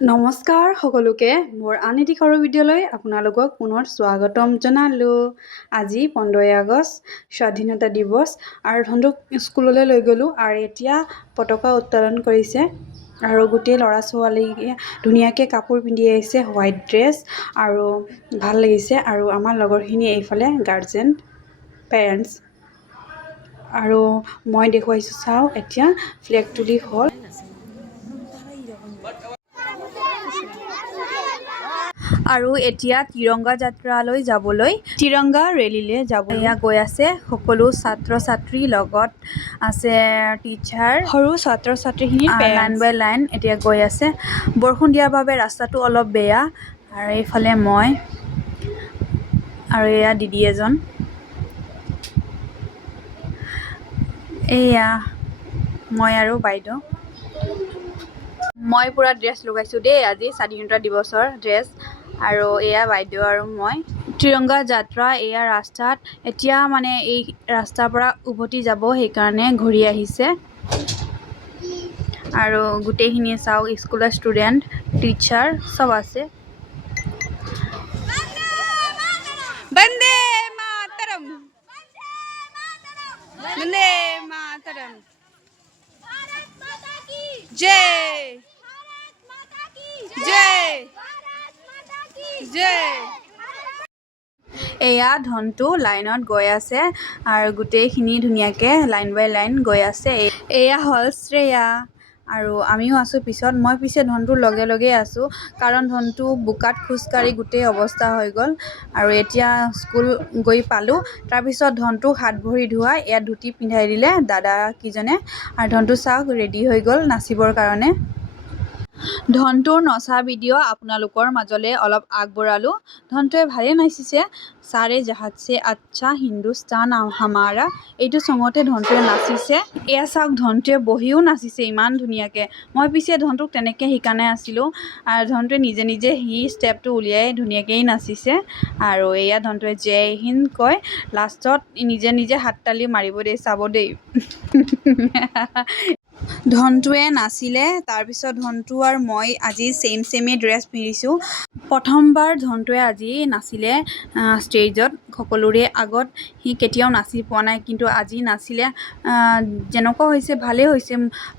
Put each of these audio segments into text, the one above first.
নমস্কাৰ সকলোকে মোৰ আন এটি সৰু ভিডিঅ'লৈ আপোনালোকক পুনৰ স্বাগতম জনালোঁ। আজি 15 আগষ্ট স্বাধীনতা দিৱস আৰু ধনটোক স্কুললৈ লৈ গ'লোঁ আৰু এতিয়া পতাকা উত্তোলন কৰিছে আৰু গোটেই ল'ৰা ছোৱালীয়ে ধুনীয়াকৈ কাপোৰ পিন্ধি আহিছে, হোৱাইট ড্ৰেছ আৰু ভাল লাগিছে। আৰু আমাৰ লগৰখিনি এইফালে গাৰ্জেন পেৰেণ্টছ আৰু মই দেখুৱাইছোঁ। চাওঁ এতিয়া ফ্লেগ তুলি হ'ল আৰু এতিয়া তিৰংগা যাত্ৰালৈ যাবলৈ তিৰংগা ৰেলীলৈ যাব এয়া গৈ আছে। সকলো ছাত্ৰ ছাত্ৰীৰ লগত আছে টিচাৰ, সৰু ছাত্ৰ ছাত্ৰীখিনি লাইন বাই লাইন এতিয়া গৈ আছে। বৰষুণ দিয়াৰ বাবে ৰাস্তাটো অলপ বেয়া। আৰু এইফালে মই আৰু এয়া দিদি এজন, এয়া মই আৰু বাইদেউ। মই পুৰা ড্ৰেছ লগাইছোঁ দেই, আজি স্বাধীনতা দিৱসৰ ড্ৰেছ। আৰু এয়া বাইদেউ আৰু মই। তিৰংগা যাত্ৰা এয়া ৰাস্তাত এতিয়া মানে এই ৰাস্তাৰ পৰা উভতি যাব, সেইকাৰণে ঘূৰি আহিছে। আৰু গোটেইখিনি চাওক, স্কুলৰ ষ্টুডেণ্ট, টিচাৰ চব আছে। বন্দে মাতৰম, বন্দে মাতৰম, জয় জয় জয়। এয়া ধনটো লাইনত গৈ আছে আৰু গোটেইখিনি ধুনীয়াকৈ লাইন বাই লাইন গৈ আছে। এয়া হ'ল শ্ৰেয়া আৰু আমিও আছোঁ পিছত। মই পিছে ধনটোৰ লগে লগে আছোঁ, কাৰণ ধনটো বোকাত খোজকাঢ়ি গোটেই অৱস্থা হৈ গ'ল। আৰু এতিয়া স্কুল গৈ পালোঁ। তাৰপিছত ধনটোক হাত ভৰি ধুৱাই ইয়াত ধুতি পিন্ধাই দিলে দাদাকেইজনে। আৰু ধনটো চাওক ৰেডি হৈ গ'ল নাচিবৰ কাৰণে। ধনটোৰ নচা ভিডিঅ' আপোনালোকৰ মাজলৈ অলপ আগবঢ়ালোঁ। ধনটোৱে ভালেই নাচিছে। সাৰে জাহান সে আচ্ছা হিন্দুস্তান হামাৰা, এইটো চঙতে ধনটোৱে নাচিছে। এয়া চাওক ধনটোৱে বহিও নাচিছে ইমান ধুনীয়াকৈ। মই পিছে ধনটোক তেনেকৈ শিকা নাই আছিলোঁ, আৰু ধনটোৱে নিজে নিজে সি ষ্টেপটো উলিয়াই ধুনীয়াকৈ নাচিছে। আৰু এয়া ধনটোৱে জয় হিন্দ কয়, লাষ্টত নিজে নিজে হাত তালি মাৰিব দেই, চাব দেই। ধনটোৱে নাচিলে। তাৰপিছত ধনটো আৰু মই আজি ছেইমেই ড্ৰেছ পিন্ধিছোঁ। প্ৰথমবাৰ ধনটোৱে আজি নাচিলে ষ্টেজত সকলোৰে আগত। সি কেতিয়াও নাচি পোৱা নাই, কিন্তু আজি নাচিলে। যেনেকুৱা হৈছে ভালেই হৈছে,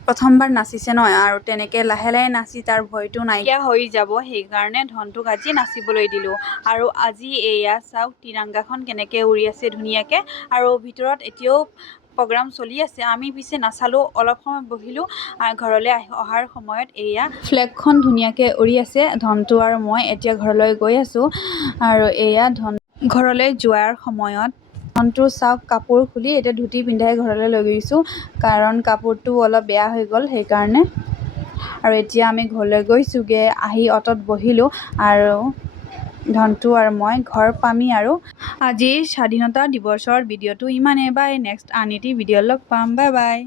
প্ৰথমবাৰ নাচিছে ন। আৰু তেনেকৈ লাহে লাহে নাচি তাৰ ভয়টো নাইকিয়া হৈ যাব, সেইকাৰণে ধনটোক আজি নাচিবলৈ দিলোঁ। আৰু আজি এয়া চাওক তিৰংগাখন কেনেকৈ উৰি আছে ধুনীয়াকৈ। আৰু ভিতৰত এতিয়াও প্ৰগ্ৰাম চলি আছে। আমি পিছে নাচালোঁ, অলপ সময় বহিলোঁ। আৰু ঘৰলৈ অহাৰ সময়ত এয়া ফ্লেগখন ধুনীয়াকৈ উৰি আছে। ধনটো আৰু মই এতিয়া ঘৰলৈ গৈ আছোঁ। আৰু এয়া ঘৰলৈ যোৱাৰ সময়ত ধনটো চাওক কাপোৰ খুলি এতিয়া ধুতি পিন্ধাই ঘৰলৈ লৈ গৈছোঁ, কাৰণ কাপোৰটো অলপ বেয়া হৈ গ'ল সেইকাৰণে। আৰু এতিয়া আমি ঘৰলৈ গৈছোঁগৈ, আহি অ'টোত বহিলোঁ আৰু ধনটো আৰু মই ঘৰ পামি। আৰু আজিৰ স্বাধীনতা দিৱসৰ ভিডিঅ'টো ইমানেই। বাই, নেক্সট আন এটি ভিডিঅ' লগ পাম। Bye bye.